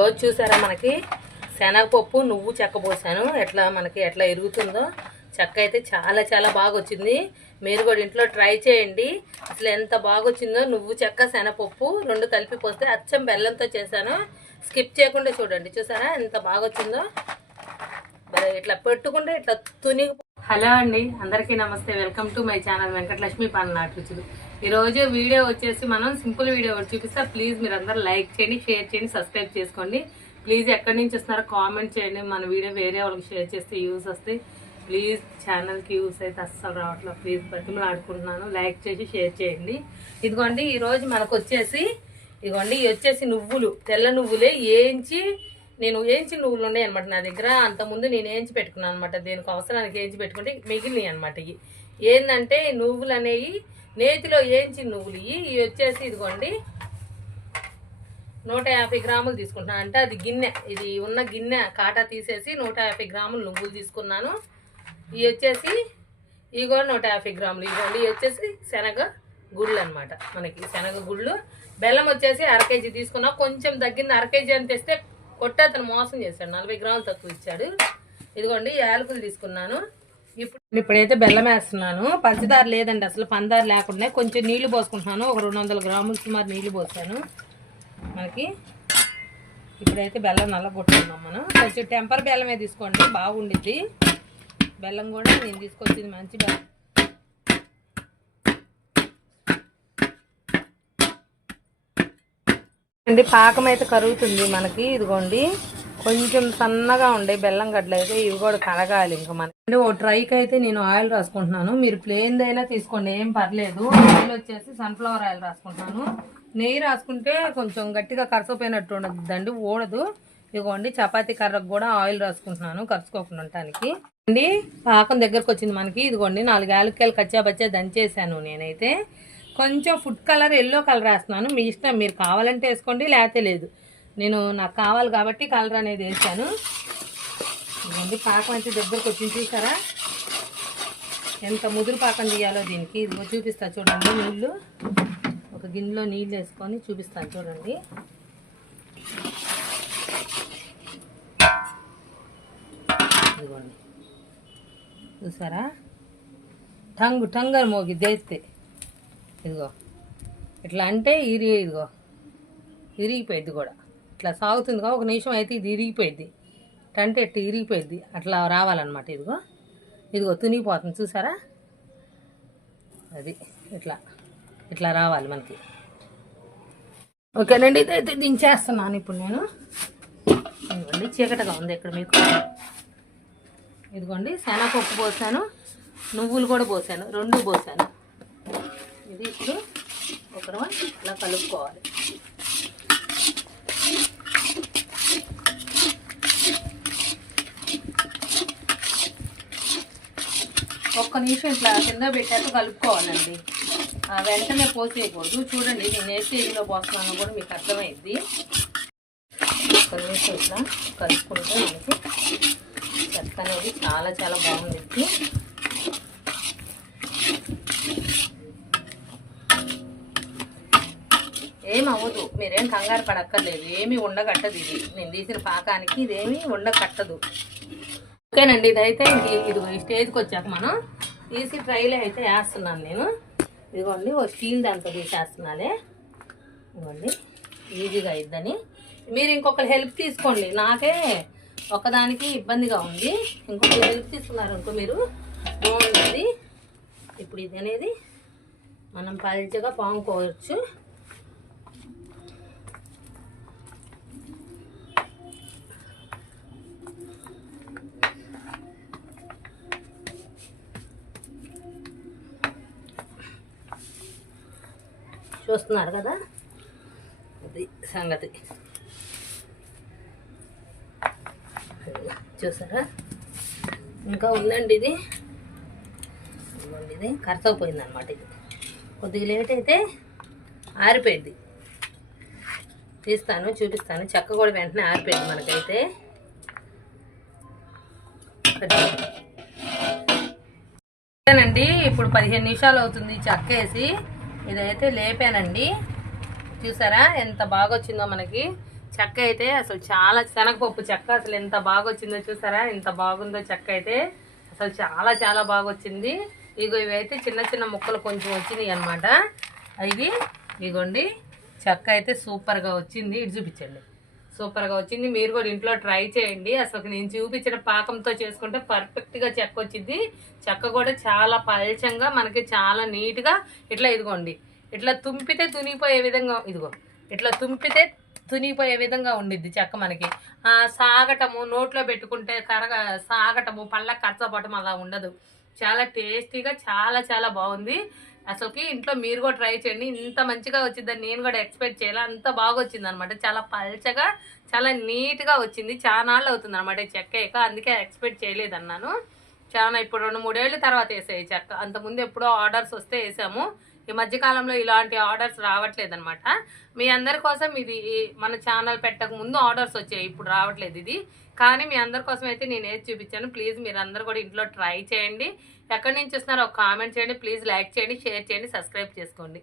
రోజు చూసారా మనకి? శనగపప్పు నువ్వు చెక్క పోసాను. ఎట్లా మనకి ఎట్లా ఎరుగుతుందో. చెక్క అయితే చాలా చాలా బాగా వచ్చింది మీరు కూడా ఇంట్లో ట్రై చేయండి. అసలు ఎంత బాగా వచ్చిందో నువ్వు చెక్క శనగపప్పు రెండు కలిపి పోస్తే అచ్చం బెల్లంతో చేశాను. స్కిప్ చేయకుండా చూడండి. చూసారా ఎంత బాగా వచ్చిందో ఇట్లా పెట్టుకుంటే ఇట్లా తుని హలో అండి అందరికీ నమస్తే. Welcome to my channel Venkatalakshmi పన్ను నాటు రుచులు ఈరోజు వీడియో వచ్చేసి మనం సింపుల్ వీడియో ఒకటి చూపిస్తా. ప్లీజ్ మీరు అందరూ లైక్ చేయండి షేర్ చేయండి సబ్స్క్రైబ్ చేసుకోండి. ప్లీజ్ ఎక్కడి నుంచి వస్తున్నారో కామెంట్ చేయండి. మన వీడియో వేరే వాళ్ళకి షేర్ చేస్తే యూస్ వస్తాయి. ప్లీజ్ ఛానల్కి యూస్ అయితే అస్సలు రావట్లేదు. ప్లీజ్ బతిమలు ఆడుకుంటున్నాను లైక్ చేసి షేర్ చేయండి. ఇదిగోండి ఈరోజు మనకు వచ్చేసి ఇదిగోండి వచ్చేసి నువ్వులు. తెల్ల నువ్వులే ఏంచి నేను వేయించిన నువ్వులు ఉన్నాయి అనమాట నా దగ్గర. అంతకుముందు నేను ఏంచి పెట్టుకున్నాను అనమాట దేనికి అవసరానికి ఏంచి పెట్టుకుంటే మిగిలినాయి అనమాట ఇవి. ఏంటంటే నువ్వులు అనేవి నేతిలో ఏంచి నువ్వులు ఇవి. ఇవి వచ్చేసి ఇదిగోండి. నూట యాభై గ్రాములు తీసుకుంటున్నాను అంటే అది గిన్నె. ఇది ఉన్న గిన్నె కాటా తీసేసి నూట యాభై గ్రాములు నువ్వులు తీసుకున్నాను. ఇవి వచ్చేసి ఇవి కూడా నూట యాభై గ్రాములు. ఇవ్వండి ఇవి వచ్చేసి శనగ గుళ్ళు అనమాట మనకి. శనగ గుళ్ళు. బెల్లం వచ్చేసి అర కేజీ తీసుకున్నా. కొంచెం తగ్గింది అర కేజీ అని తెస్తే కొట్టి అతను మోసం చేశాడు. నలభై గ్రాములు తక్కువ ఇచ్చాడు. ఇదిగోండి యాలకులు తీసుకున్నాను. ఇప్పుడు ఇప్పుడైతే బెల్లం వేస్తున్నాను. పంచదార లేదండి అసలు పంచదార లేకుండా. కొంచెం నీళ్ళు పోసుకుంటున్నాను. ఒక రెండు వందల గ్రాములు సుమారు నీళ్ళు పోసాను. మనకి ఇప్పుడైతే బెల్లం నల్లగొట్టుకున్నాం మనం. కొంచెం టెంపర్ బెల్లమే తీసుకోండి బాగుండిద్ది. బెల్లం కూడా నేను తీసుకొచ్చింది మంచి బెల్లం. అండి పాకం అయితే కరుగుతుంది మనకి ఇదిగోండి. కొంచెం సన్నగా ఉండే బెల్లం గడ్డలు అయితే ఇవి కూడా కరగాలి ఇంకా మనకి. అంటే ఓ ట్రైకి అయితే నేను ఆయిల్ రాసుకుంటున్నాను. మీరు ప్లేన్ అయినా తీసుకోండి ఏం పర్లేదు. ఆయిల్ వచ్చేసి సన్ఫ్లవర్ ఆయిల్ రాసుకుంటున్నాను. నెయ్యి రాసుకుంటే కొంచెం గట్టిగా కరసపోయినట్టు ఉండదండి ఊడదు. ఇదిగోండి చపాతీ కర్రకు కూడా ఆయిల్ రాసుకుంటున్నాను కరుచుకోకుండా ఉండటానికి. అండి పాకం దగ్గరకు వచ్చింది మనకి. ఇదిగోండి నాలుగు యాలక్కాయలు కచ్చా బచ్చా దంచేసాను నేనైతే. కొంచెం ఫుడ్ కలర్ ఎల్లో కలర్ వేస్తున్నాను. మీ ఇష్టం మీరు కావాలంటే వేసుకోండి లేకపోతే లేదు. నేను నాకు కావాలి కాబట్టి కలర్ అనేది వేసాను ఇదిగోండి పాకం అయితే దగ్గరకు వచ్చింది చూసారా? ఎంత ముదురు పాకం తీయాలో దీనికి. ఇదిగో చూపిస్తాను చూడండి నీళ్ళు. ఒక గిన్నెలో నీళ్ళు వేసుకొని చూపిస్తాను చూడండి. ఇదిగోండి. చూసారా? టంగు టంగర్ మోగి దేస్తే ఇదిగో. ఇట్లా అంటే ఇరి ఇదిగో. ఇరిగిపోయిద్ది కూడా. ఇట్లా సాగుతుంది ఒక నిమిషం అయితే ఇది ఇరిగిపోయిద్ది. అంటే ఇట్లా ఇరిగిపోయిద్ది. అట్లా రావాలన్నమాట ఇదిగో. ఇదిగో తునిగిపోతుంది చూసారా? అది ఇట్లా. ఇట్లా రావాలి మనకి. ఓకేనండి ఇదైతే దించేస్తున్నాను ఇప్పుడు నేను. ఇదిగోండి చీకటిగా ఉంది ఇక్కడ మీకు. ఇదిగోండి శనగపప్పు పోసాను. నువ్వులు కూడా పోసాను. రెండు పోసాను. ఇది ఇప్పుడు ఒక ఇలా కలుపుకోవాలి. ఒక్క నిమిషం ఇట్లా కింద పెట్టాక కలుపుకోవాలండి. వెంటనే పోసేయకూడదు. చూడండి నేను ఏ స్టేజ్లో పోస్తున్నానో కూడా మీకు అర్థమైంది ఒక్క నిమిషం ఇట్లా కలుపుకుంటే మనకి చెత్త అనేది చాలా చాలా బాగుంది ఏం అవ్వదు మీరేం కంగారు పడక్కర్లేదు. ఏమీ ఉండగట్టదు ఇది. నేను తీసిన పాకానికి ఇదేమీ ఉండకట్టదు. ఓకేనండి ఇదైతే ఇది ఈ స్టేజ్కి వచ్చాక మనం తీసి ట్రైలో అయితే వేస్తున్నాను నేను. ఇదిగోండి ఓ స్టీల్ దాంతో తీసేస్తున్నానే. ఇదిగోండి ఈజీగా అయిద్దని. మీరు ఇంకొకరు హెల్ప్ తీసుకోండి. నాకే ఒకదానికి ఇబ్బందిగా ఉంది. ఇంకొకరు హెల్ప్ తీసుకున్నారు అనుకో మీరు బాగుంటుంది. ఇప్పుడు ఇది అనేది మనం పల్చగా పాముకోవచ్చు. చూస్తున్నారు కదా? అది సంగతి. చూసారా? ఇంకా ఉందండి ఇది. ఇదిగోండి ఇది కరసపోయింది అనమాట ఇది. కొద్దిగా లేట్ అయితే ఆరిపోయింది. తీస్తాను చూపిస్తాను. చెక్క కూడా వెంటనే ఆరిపోయింది మనకైతే. అండి ఇప్పుడు పదిహేను నిమిషాలు అవుతుంది చెక్క వేసి. ఇదైతే లేపానండి. చూసారా? ఎంత బాగా వచ్చిందో మనకి. చెక్క అయితే అసలు చాలా శనగపప్పు చెక్క అసలు ఎంత బాగా వచ్చిందో చూసారా? ఎంత బాగుందో చెక్క అయితే. అసలు చాలా చాలా బాగా వచ్చింది ఇగో ఇవైతే చిన్న చిన్న ముక్కలు కొంచెం వచ్చినాయి అనమాట ఇది ఇగోండి. చెక్క అయితే సూపర్గా వచ్చింది. ఇటు చూపించండి. సూపర్గా వచ్చింది. మీరు కూడా ఇంట్లో ట్రై చేయండి. అసలు నేను చూపించిన పాకంతో చేసుకుంటే పర్ఫెక్ట్గా చెక్క వచ్చింది చెక్క కూడా చాలా పల్చంగా మనకి చాలా నీట్గా ఇట్లా ఇదిగోండి. ఇట్లా తుంపితే తునిగిపోయే విధంగా ఇదిగో ఇట్లా తుంపితే తునిగిపోయే విధంగా ఉండిద్ది చెక్క మనకి. సాగటము నోట్లో పెట్టుకుంటే కరగ సాగటము పళ్ళ ఖర్చపడటం అలా ఉండదు. చాలా టేస్టీగా చాలా చాలా బాగుంది. అసలుకి ఇంట్లో మీరు కూడా ట్రై చేయండి. ఇంత మంచిగా వచ్చిందని నేను కూడా ఎక్స్పెక్ట్ చేయాలి. అంత బాగా వచ్చింది అనమాట చాలా పల్చగా చాలా నీట్గా వచ్చింది. చాలా నాళ్ళు అవుతుంది అనమాట చెక్క వేయక అందుకే ఎక్స్పెక్ట్ చేయలేదు అన్నాను చాలా ఇప్పుడు రెండు మూడేళ్ళ తర్వాత వేసాయి చెక్క. అంతకుముందు ఎప్పుడో ఆర్డర్స్ వస్తే వేసాము. ఈ మధ్యకాలంలో ఇలాంటి ఆర్డర్స్ రావట్లేదు అనమాట మీ అందరి కోసం ఇది మన ఛానల్ పెట్టక ముందు ఆర్డర్స్ వచ్చాయి. ఇప్పుడు రావట్లేదు ఇది. కానీ మీ అందరి కోసం అయితే నేను ఏది చూపించాను. ప్లీజ్ మీరు అందరు కూడా ఇంట్లో ట్రై చేయండి. ఎక్కడి నుంచి వస్తున్నారో ఒక కామెంట్ చేయండి ప్లీజ్ లైక్ చేయండి షేర్ చేయండి సబ్స్క్రైబ్ చేసుకోండి.